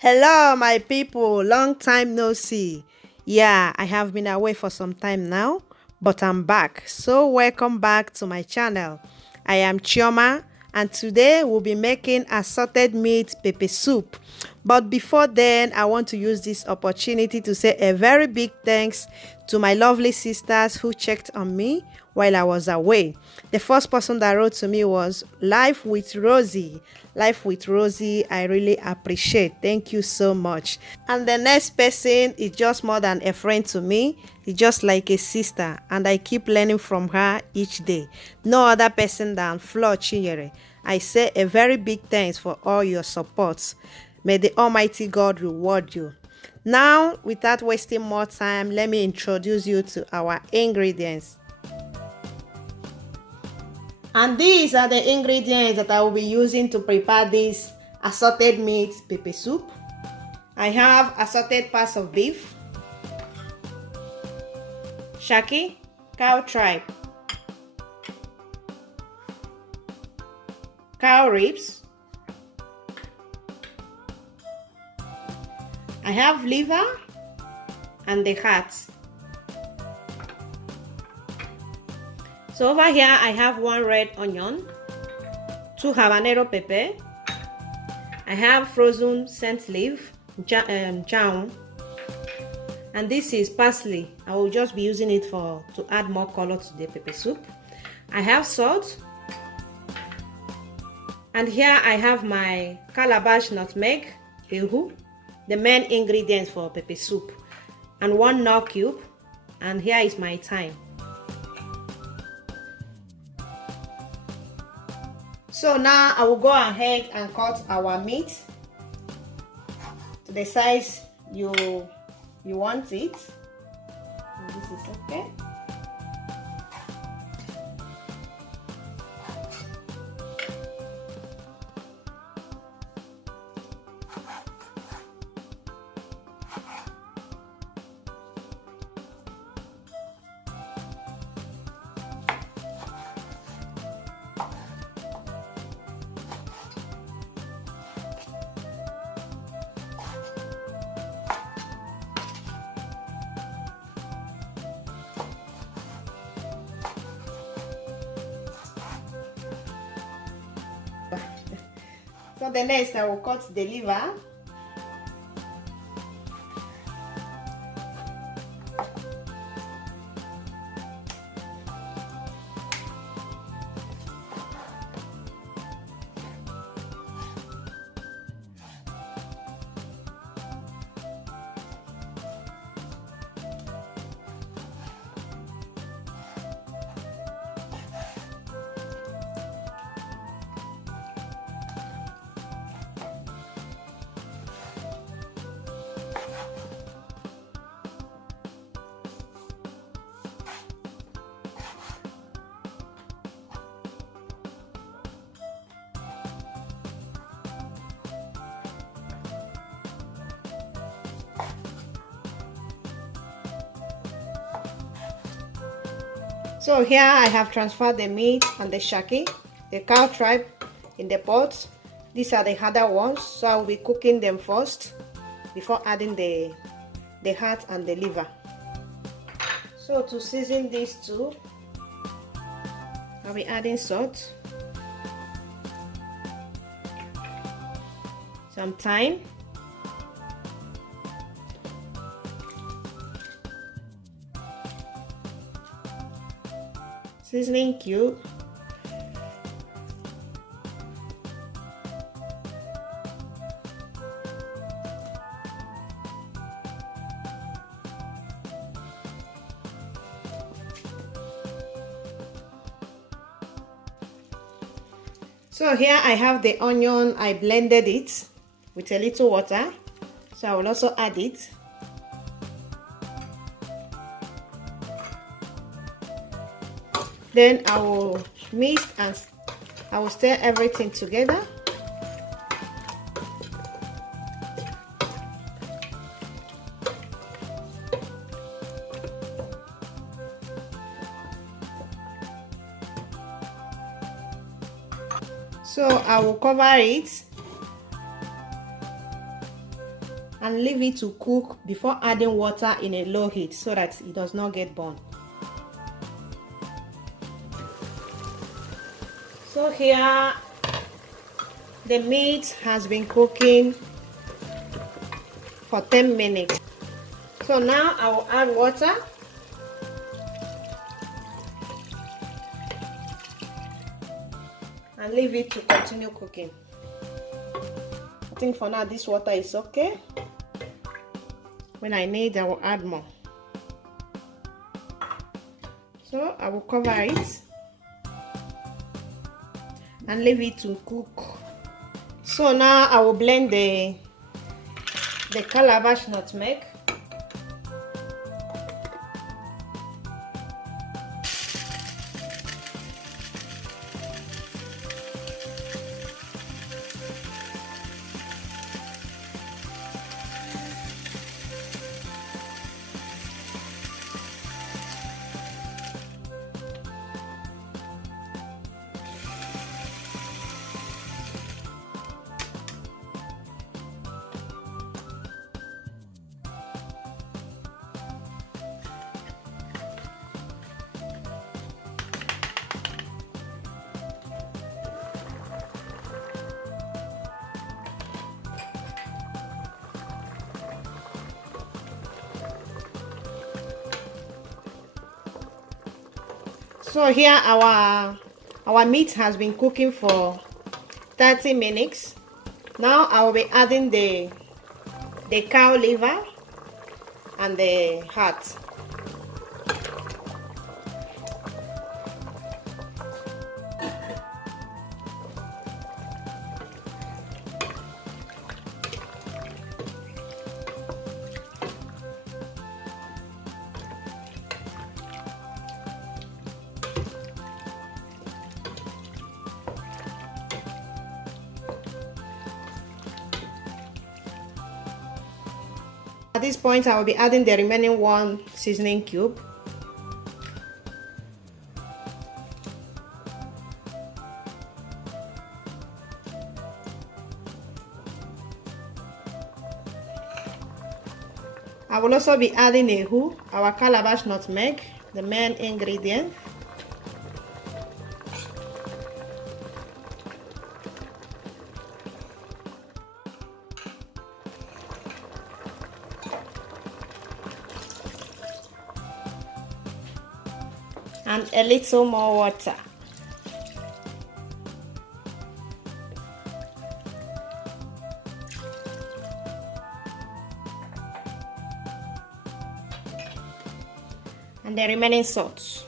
Hello, my people. Long time no see. Yeah, I have been away for some time now, but I'm back. So, welcome back to my channel. I am Chioma, and today we'll be making assorted meat pepper soup. But before then, I want to use this opportunity to say a very big thanks to my lovely sisters who checked on me while I was away. The first person that wrote to me was Life with Rosie. Life with Rosie, I really appreciate. Thank you so much. And the next person is just more than a friend to me. It's just like a sister, and I keep learning from her each day. No other person than Flo Chinyere. I say a very big thanks for all your support. May the Almighty God reward you. Now, without wasting more time, let me introduce you to our ingredients. And these are the ingredients that I will be using to prepare this assorted meat pepper soup. I have assorted parts of beef, shaki, cow tripe, cow ribs. I have liver and the heart. So over here I have 1 red onion, 2 habanero pepper. I have frozen scent leaf, chow, and this is parsley. I will just be using it to add more color to the pepper soup. I have salt, and here I have my calabash nutmeg, the main ingredients for pepper soup, and 1 nut cube, and here is my thyme. So now I will go ahead and cut our meat to the size you want it. And this is okay. So the next I will cut the liver. So here I have transferred the meat and the shaki, the cow tripe in the pot. These are the harder ones, so I will be cooking them first before adding the heart and the liver. So to season these two, I'll be adding salt, some thyme, seasoning cube, so here I have the onion. I blended it with a little water, so I will also add it. Then I will mix and I will stir everything together. So I will cover it and leave it to cook before adding water in a low heat so that it does not get burned. So here the meat has been cooking for 10 minutes. So now I will add water. And leave it to continue cooking. I think for now this water is okay. When I need, I will add more. So I will cover it and leave it to cook. So now I will blend the Calabash Nutmeg. So here our meat has been cooking for 30 minutes. Now I will be adding the cow liver and the heart. At this point, I will be adding the remaining one seasoning cube. I will also be adding our Calabash Nutmeg, the main ingredient. And a little more water. And the remaining salt.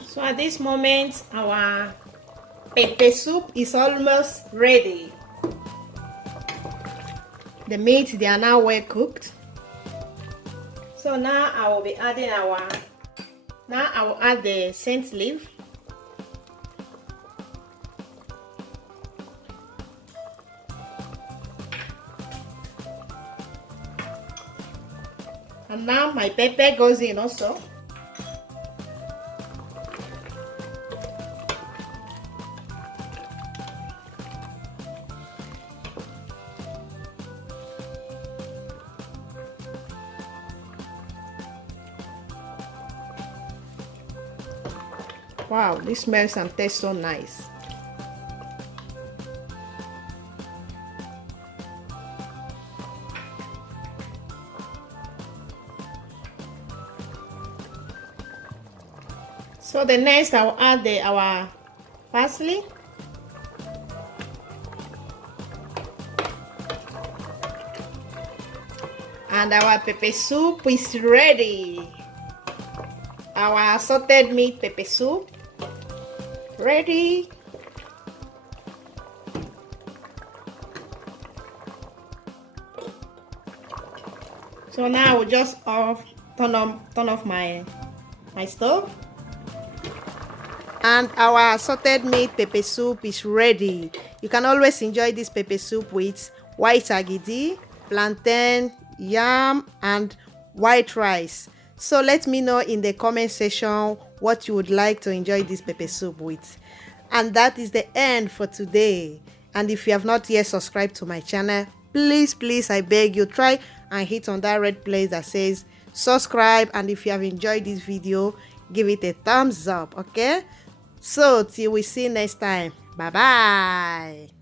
So at this moment, our pepper soup is almost ready. The meat, they are now well cooked. So now I will be adding I will add the scent leaf. And now my pepper goes in also. Wow, this smells and tastes so nice. So the next I will add our parsley. And our pepper soup is ready. Our assorted meat pepper soup ready. So now we'll just turn off my stove. And our assorted meat pepper soup is ready. You can always enjoy this pepper soup with white agidi, plantain, yam, and white rice. So let me know in the comment section what you would like to enjoy this pepper soup with. And that is the end for today. And if you have not yet subscribed to my channel, please I beg you, try and hit on that red place that says subscribe. And if you have enjoyed this video, give it a thumbs up. Okay, so till we see next time, bye bye.